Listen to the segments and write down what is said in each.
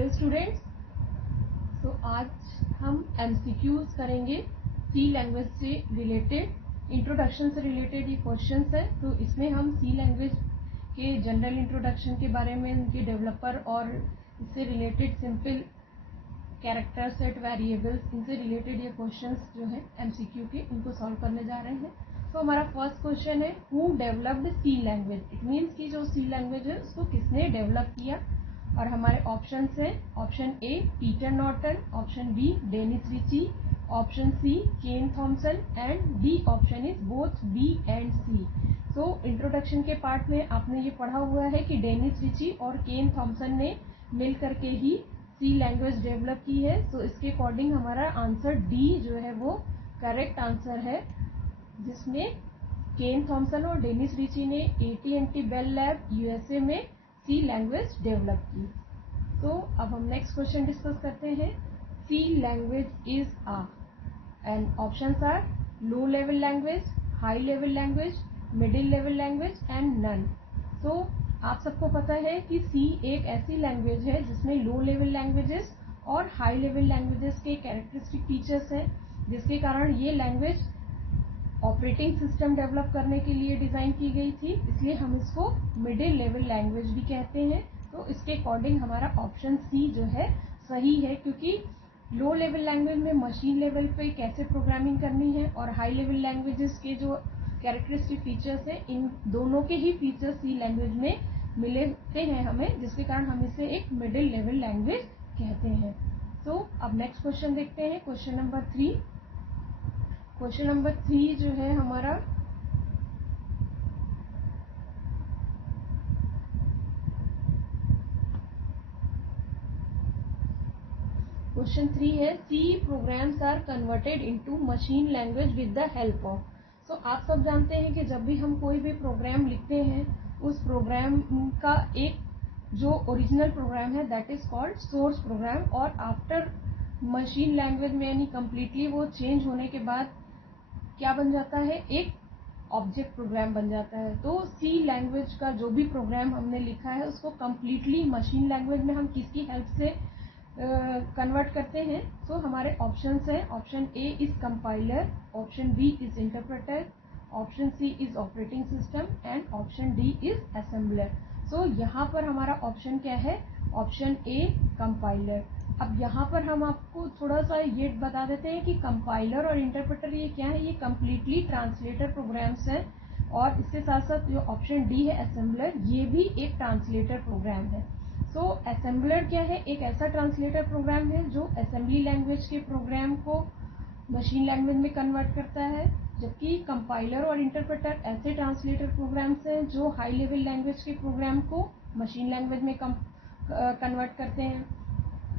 Hello students, तो आज हम MCQs करेंगे सी लैंग्वेज से रिलेटेड। इंट्रोडक्शन से रिलेटेड ये क्वेश्चंस है। तो इसमें हम सी लैंग्वेज के जनरल इंट्रोडक्शन के बारे में, उनके डेवलपर और इससे related simple character set, variables, इनसे रिलेटेड ये क्वेश्चंस जो है MCQ के, इनको सॉल्व करने जा रहे हैं। तो हमारा फर्स्ट क्वेश्चन है, who developed C language. It means कि जो सी लैंग्वेज है उसको किसने डेवलप किया। और हमारे ऑप्शंस हैं, option A Peter Norton, option B Dennis Ritchie, option C Ken Thompson and D option is both B and C. So introduction के पार्ट में आपने ये पढ़ा हुआ है कि डेनिस रिची और केन थॉमसन ने मिल करके ही सी लैंग्वेज डेवलप की है। तो इसके अकॉर्डिंग हमारा आंसर डी जो है वो करेक्ट आंसर है, जिसमें केन थॉमसन और डेनिस रिची ने AT&T बेल लैब USA में सी लैंग्वेज डेवलप की। तो अब हम नेक्स्ट क्वेश्चन डिस्कस करते हैं। C language is a and options are low level language, high level language, middle level language and none. तो आप सबको पता है कि सी एक ऐसी लैंग्वेज है जिसमें लो लेवल लैंग्वेजेस और हाई लेवल लैंग्वेजेस के कैरेक्टरिस्टिक फीचर्स हैं, जिसके कारण ये लैंग्वेज ऑपरेटिंग सिस्टम डेवलप करने के लिए डिजाइन की गई थी। इसलिए हम इसको मिडिल लेवल लैंग्वेज भी कहते हैं। तो इसके अकॉर्डिंग हमारा ऑप्शन सी जो है सही है, क्योंकि लो लेवल लैंग्वेज में मशीन लेवल पे कैसे प्रोग्रामिंग करनी है और हाई लेवल लैंग्वेजेस के जो कैरेक्टरिस्टिक फीचर्स हैं, इन दोनों के ही फीचर्स सी लैंग्वेज में मिलते हैं हमें, जिसके कारण हम इसे एक मिडिल लेवल लैंग्वेज कहते हैं। तो अब नेक्स्ट क्वेश्चन देखते हैं, क्वेश्चन नंबर 3। क्वेश्चन नंबर 3 जो है हमारा, क्वेश्चन 3 है, C programs are converted into machine language with the help of. तो आप सब जानते हैं कि जब भी हम कोई भी प्रोग्राम लिखते हैं, उस प्रोग्राम का एक जो ओरिजिनल प्रोग्राम है that is called source program, और आफ्टर मशीन लैंग्वेज में यानी कम्प्लीटली वो चेंज होने के बाद क्या बन जाता है, एक ऑब्जेक्ट प्रोग्राम बन जाता है। तो सी लैंग्वेज का जो भी प्रोग्राम हमने लिखा है उसको कम्प्लीटली मशीन लैंग्वेज में हम किसकी हेल्प से कन्वर्ट करते हैं। तो हमारे ऑप्शंस हैं, option A is compiler, option B is interpreter, option C is operating system and option D is assembler. तो यहाँ पर हमारा ऑप्शन क्या है, ऑप्शन ए कंपाइलर। अब यहाँ पर हम आपको थोड़ा सा ये बता देते हैं कि कंपाइलर और इंटरप्रेटर ये क्या है, ये कम्प्लीटली ट्रांसलेटर प्रोग्राम्स हैं। और इसके साथ साथ जो ऑप्शन डी है असेंबलर, ये भी एक ट्रांसलेटर प्रोग्राम है। तो असेंबलर क्या है, एक ऐसा ट्रांसलेटर प्रोग्राम है जो असेंबली लैंग्वेज के प्रोग्राम को मशीन लैंग्वेज में कन्वर्ट करता है, जबकि कंपाइलर और इंटरप्रेटर ऐसे ट्रांसलेटर प्रोग्राम्स हैं जो हाई लेवल लैंग्वेज के प्रोग्राम को मशीन लैंग्वेज में कन्वर्ट करते हैं।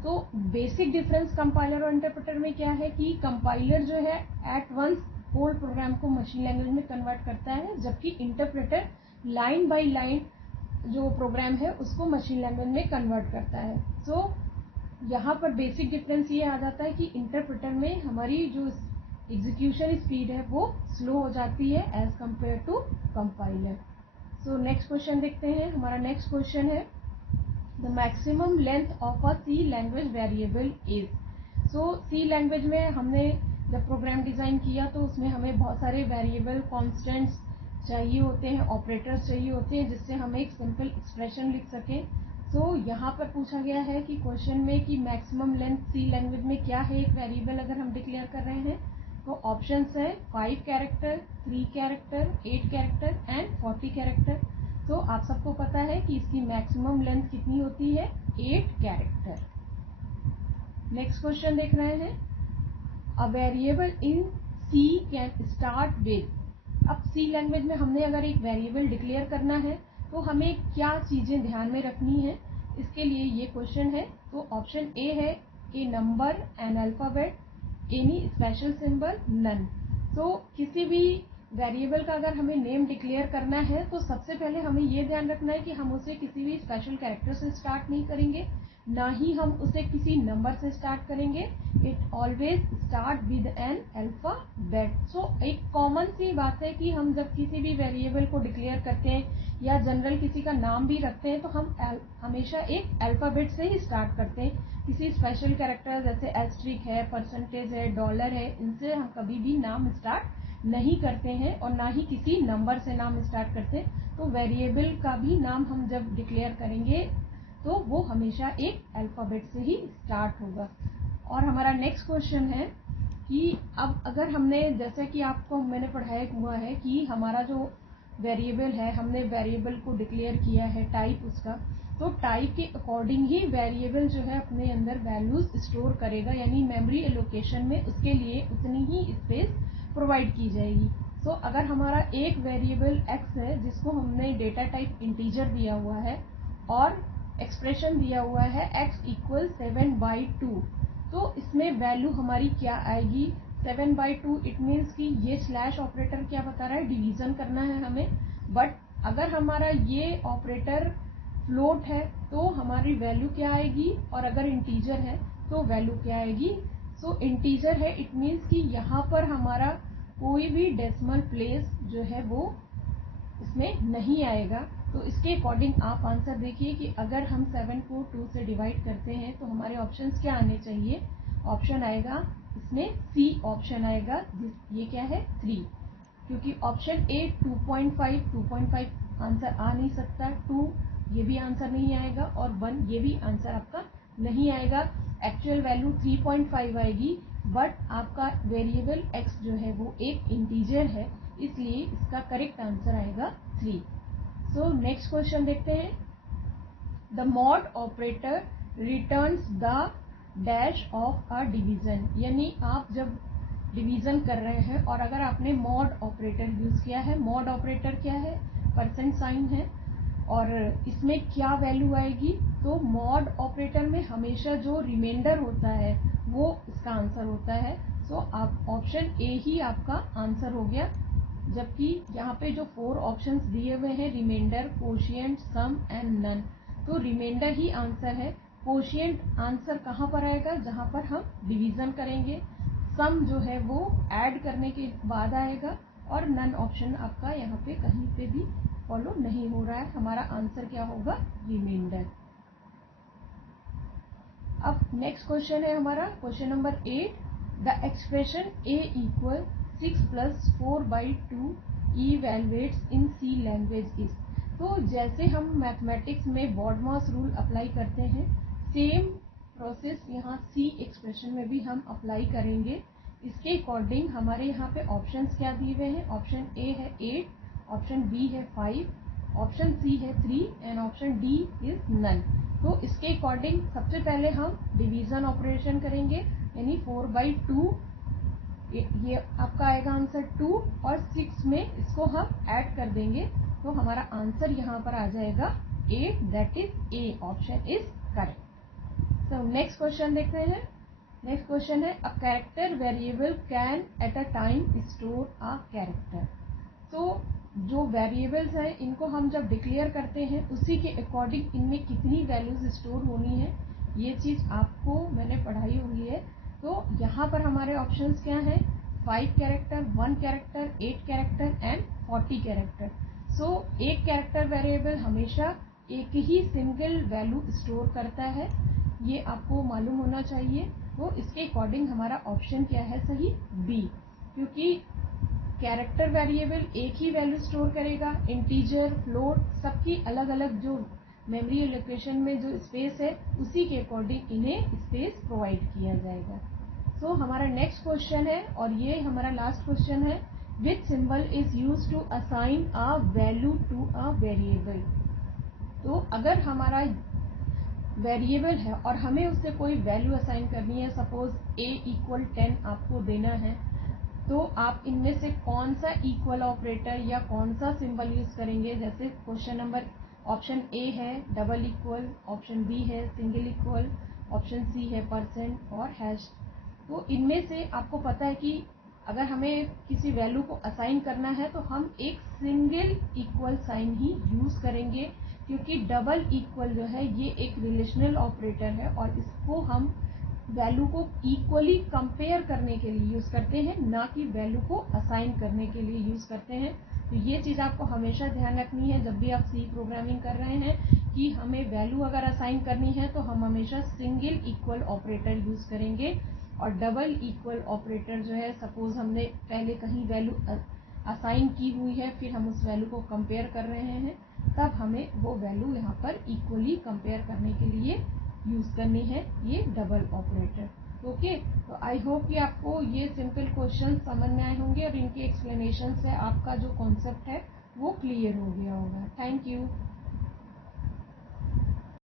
तो बेसिक डिफरेंस कंपाइलर और इंटरप्रेटर में क्या है कि कंपाइलर जो है एट वंस होल प्रोग्राम को मशीन लैंग्वेज में कन्वर्ट करता है, जबकि इंटरप्रेटर लाइन बाय लाइन जो प्रोग्राम है उसको मशीन लैंग्वेज में कन्वर्ट करता है। सो यहाँ पर बेसिक डिफरेंस ये आ जाता है कि इंटरप्रेटर में हमारी जो एग्जीक्यूशन स्पीड है वो स्लो हो जाती है as compare to compiler. So next question देखते हैं। हमारा नेक्स्ट क्वेश्चन है, the maximum length of a C language variable is. So C language में हमने जब प्रोग्राम डिजाइन किया तो उसमें हमें बहुत सारे वेरिएबल कॉन्स्टेंट्स चाहिए होते हैं, ऑपरेटर्स चाहिए होते हैं, जिससे हम एक सिंपल एक्सप्रेशन लिख सकें। तो यहाँ पर पूछा गया है कि क्वेश्चन में कि मैक्सिमम लेंथ सी लैंग्वेज में क्या है एक वेरिएबल अगर हम डिक्लेयर कर रहे हैं। तो ऑप्शंस है 5 character, 3 character, 8 character and 40 character. तो आप सबको पता है कि इसकी मैक्सिमम लेंथ कितनी होती है, 8 कैरेक्टर। नेक्स्ट क्वेश्चन देख रहे हैं, a variable in C can start with. अब सी लैंग्वेज में हमने अगर एक वेरिएबल डिक्लेयर करना है तो हमें क्या चीजें ध्यान में रखनी है, इसके लिए ये क्वेश्चन है। तो ऑप्शन ए है, a number, an alphabet, any special symbol, none. तो किसी भी वेरिएबल का अगर हमें नेम डिक्लेयर करना है तो सबसे पहले हमें ये ध्यान रखना है कि हम उसे किसी भी स्पेशल कैरेक्टर से स्टार्ट नहीं करेंगे, ना ही हम उसे किसी नंबर से स्टार्ट करेंगे, it always start with an alphabet. So एक कॉमन सी बात है कि हम जब किसी भी वेरिएबल को डिक्लेयर करते हैं या जनरल किसी का नाम भी रखते हैं तो हम हमेशा एक अल्फाबेट से ही स्टार्ट करते हैं। किसी स्पेशल कैरेक्टर जैसे एस्ट्रिक है, परसेंटेज है, डॉलर है, इनसे हम कभी भी नाम स्टार्ट नहीं करते हैं और ना ही किसी नंबर से नाम स्टार्ट करते हैं। तो वेरिएबल का भी नाम हम जब डिक्लेयर करेंगे तो वो हमेशा एक अल्फाबेट से ही स्टार्ट होगा। और हमारा नेक्स्ट क्वेश्चन है कि अब अगर हमने, जैसे कि आपको मैंने पढ़ाया हुआ है कि हमारा जो वेरिएबल है, हमने वेरिएबल को डिक्लेयर किया है टाइप उसका, तो टाइप के अकॉर्डिंग ही वेरिएबल जो है अपने अंदर वैल्यूज स्टोर करेगा, यानी मेमोरी एलोकेशन में उसके लिए उतनी ही स्पेस प्रोवाइड की जाएगी। सो अगर हमारा एक वेरिएबल x है जिसको हमने डेटा टाइप इंटीजर दिया हुआ है और एक्सप्रेशन दिया हुआ है x इक्वल 7/2, तो इसमें वैल्यू हमारी क्या आएगी 7/2। इट मीन्स कि ये स्लैश ऑपरेटर क्या बता रहा है, डिवीजन करना है हमें। बट अगर हमारा ये ऑपरेटर फ्लोट है तो हमारी वैल्यू क्या आएगी, और अगर इंटीजर है तो वैल्यू क्या आएगी। सो इंटीजर है, इट मीन्स कि यहाँ पर हमारा कोई भी डेसिमल प्लेस जो है वो इसमें नहीं आएगा। तो इसके अकॉर्डिंग आप आंसर देखिए कि अगर हम 7 को 2 से डिवाइड करते हैं तो हमारे ऑप्शंस क्या आने चाहिए। ऑप्शन आएगा इसमें सी ऑप्शन आएगा, ये क्या है 3, क्योंकि ऑप्शन ए 2.5 आंसर आ नहीं सकता, 2 ये भी आंसर नहीं आएगा और 1 ये भी आंसर आपका नहीं आएगा। एक्चुअल वैल्यू 3.5 आएगी, बट आपका वेरिएबल x जो है वो एक इंटीजर है, इसलिए इसका करेक्ट आंसर आएगा 3। सो नेक्स्ट क्वेश्चन देखते हैं। The mod operator returns the dash of a division, यानी आप जब डिवीजन कर रहे हैं और अगर आपने मॉड ऑपरेटर यूज किया है, मॉड ऑपरेटर क्या है, परसेंट साइन है, और इसमें क्या वैल्यू आएगी, तो मॉड ऑपरेटर में हमेशा जो रिमाइंडर होता है वो इसका आंसर होता है। सो आप ऑप्शन ए ही आपका आंसर हो गया, जबकि यहाँ पे जो 4 ऑप्शंस दिए हुए हैं remainder, quotient, sum and none, तो रिमाइंडर ही आंसर है। कोशिएंट आंसर कहाँ पर आएगा, जहाँ पर हम डिवीजन करेंगे। सम जो है वो ऐड करने के बाद आएगा, और नन ऑप्शन आपका यहाँ पे कहीं पे भी फॉलो नहीं हो रहा है। हमारा आंसर क्या होगा, रिमाइंडर। अब नेक्स्ट क्वेश्चन है हमारा question number 8। The expression a equal 6 + 4/2 evaluates in C language is. तो जैसे हम मैथमेटिक्स में बॉडमॉस रूल अप्लाई करते हैं, सेम प्रोसेस यहाँ सी एक्सप्रेशन में भी हम अप्लाई करेंगे। इसके अकॉर्डिंग हमारे यहाँ पे ऑप्शंस क्या दिए हुए हैं। ऑप्शन ए है 8, ऑप्शन बी है 5, ऑप्शन सी है 3 and option D is none. तो इसके अकॉर्डिंग सबसे पहले हम डिवीजन ऑपरेशन करेंगे, यानी 4/2, ये आपका आएगा आंसर 2, और 6 में इसको हम ऐड कर देंगे, तो हमारा आंसर यहाँ पर आ जाएगा 8, that is A option is correct. तो नेक्स्ट क्वेश्चन देखते हैं। नेक्स्ट क्वेश्चन है, a character variable can at a time store a character. तो जो वेरिएबल्स हैं इनको हम जब डिक्लेयर करते हैं उसी के अकॉर्डिंग इनमें कितनी वैल्यूज स्टोर होनी है, ये चीज़ आपको मैंने पढ़ाई हुई है। तो यहाँ पर हमारे ऑप्शंस क्या हैं, 5 character, 1 character, 8 character and 40 character. So एक कैरेक्टर वेरिएबल हमेशा एक ही सिंगल वैल्यू स्टोर करता है, ये आपको मालूम होना चाहिए। तो इसके अकॉर्डिंग हमारा ऑप्शन क्या है सही, बी, क्योंकि कैरेक्टर वेरिएबल एक ही वैल्यू स्टोर करेगा, इंटीजर, फ्लोट सबकी अलग अलग जो मेमोरी एलोकेशन में जो स्पेस है उसी के अकॉर्डिंग इन्हें स्पेस प्रोवाइड किया जाएगा। सो हमारा नेक्स्ट क्वेश्चन है और ये हमारा लास्ट क्वेश्चन है, which symbol is use to assign a value to a variable. तो अगर हमारा वेरिएबल है और हमें उससे कोई वैल्यू असाइन करनी है, सपोज a इक्वल 10 आपको देना है, तो आप इनमें से कौन सा इक्वल ऑपरेटर या कौन सा सिंबल यूज करेंगे। जैसे क्वेश्चन नंबर ऑप्शन ए है डबल इक्वल, ऑप्शन बी है सिंगल इक्वल, ऑप्शन सी है परसेंट और हैश। तो इनमें से आपको पता है कि अगर हमें किसी वैल्यू को असाइन करना है तो हम एक सिंगल इक्वल साइन ही यूज करेंगे, क्योंकि डबल इक्वल जो है ये एक रिलेशनल ऑपरेटर है और इसको हम वैल्यू को इक्वली कंपेयर करने के लिए यूज करते हैं, ना कि वैल्यू को असाइन करने के लिए यूज करते हैं। तो ये चीज आपको हमेशा ध्यान रखनी है जब भी आप सी प्रोग्रामिंग कर रहे हैं कि हमें वैल्यू अगर असाइन करनी है तो हम हमेशा सिंगल इक्वल ऑपरेटर यूज करेंगे, और डबल इक्वल ऑपरेटर जो है, सपोज हमने पहले कहीं वैल्यू असाइन की हुई है, फिर हम उस वैल्यू को कंपेयर कर रहे हैं, तब हमें वो वैल्यू यहाँ पर इक्वली कंपेयर करने के लिए यूज करनी है ये डबल ऑपरेटर। ओके, तो आई होप कि आपको ये सिंपल क्वेश्चन समझ में आए होंगे और इनके एक्सप्लेनेशन से आपका जो कॉन्सेप्ट है वो क्लियर हो गया होगा। Thank you.